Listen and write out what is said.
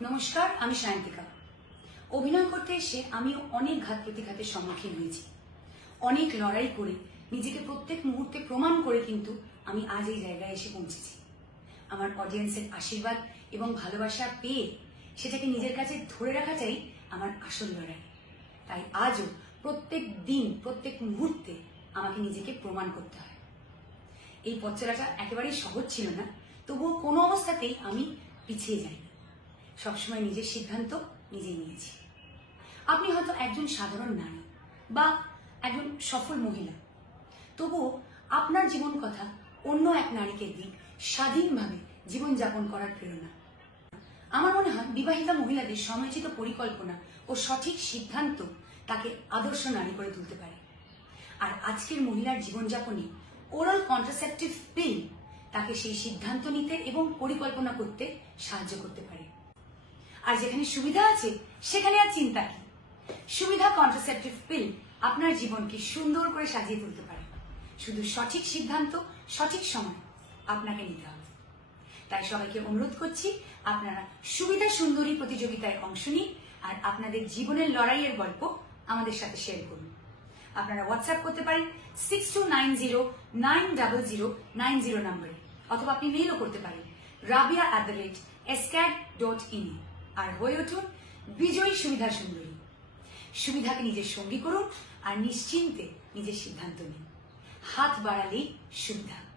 নমস্কার, আমি সায়ন্তিকা। অভিনয় করতে এসে আমি অনেক ঘাত প্রতিঘাতের সম্মুখীন হয়েছি। অনেক লড়াই করে নিজেকে প্রত্যেক মুহূর্তে প্রমাণ করে কিন্তু আমি আজ এই জায়গায় এসে পৌঁছেছি। আমার অডিয়েন্সের আশীর্বাদ এবং ভালোবাসা পেয়ে সেটাকে নিজের কাছে ধরে রাখাটাই আমার আসল লড়াই। তাই আজও প্রত্যেক দিন প্রত্যেক মুহূর্তে আমাকে নিজেকে প্রমাণ করতে হয়। এই পথ চলাটা একেবারেই সহজ ছিল না, তবুও কোনো অবস্থাতেই আমি পিছিয়ে যাই না। সবসময় নিজের সিদ্ধান্ত নিজেই নিয়েছি। আপনি হয়তো একজন সাধারণ নারী বা একজন সফল মহিলা, তবুও আপনার জীবন কথা অন্য এক নারীকে দিক স্বাধীনভাবে জীবনযাপন করার প্রেরণা। আমার মনে হয় বিবাহিতা মহিলাদের সময়োচিত পরিকল্পনা ও সঠিক সিদ্ধান্ত তাকে আদর্শ নারী করে তুলতে পারে। আর আজকের মহিলার জীবনযাপনে ওরাল কন্ট্রাসেপটিভ পিল তাকে সেই সিদ্ধান্ত নিতে এবং পরিকল্পনা করতে সাহায্য করতে পারে। আর যেখানে সুবিধা আছে সেখানে আর চিন্তা কি। সুবিধা কন্ট্রাসেপটিভ পিল আপনার জীবনকে সুন্দর করে সাজিয়ে তুলতে পারে। শুধু সঠিক সিদ্ধান্ত সঠিক সময় আপনাকে নিতে হবে। তাই সবাইকে অনুরোধ করছি, আপনারা সুবিধা সুন্দরী প্রতিযোগিতায় অংশ নিন আর আপনাদের জীবনের লড়াইয়ের গল্প আমাদের সাথে শেয়ার করুন। আপনারা হোয়াটসঅ্যাপ করতে পারেন 6290900990 নম্বরে, অথবা আপনি মেইলও করতে পারেন rabia@escad.in আর হয়ে উঠুন বিজয়ী সুবিধা সুন্দরী। সুবিধাকে নিজের সঙ্গী করুন আর নিশ্চিন্তে নিজের সিদ্ধান্ত নিন। হাত বাড়ালেই সুবিধা।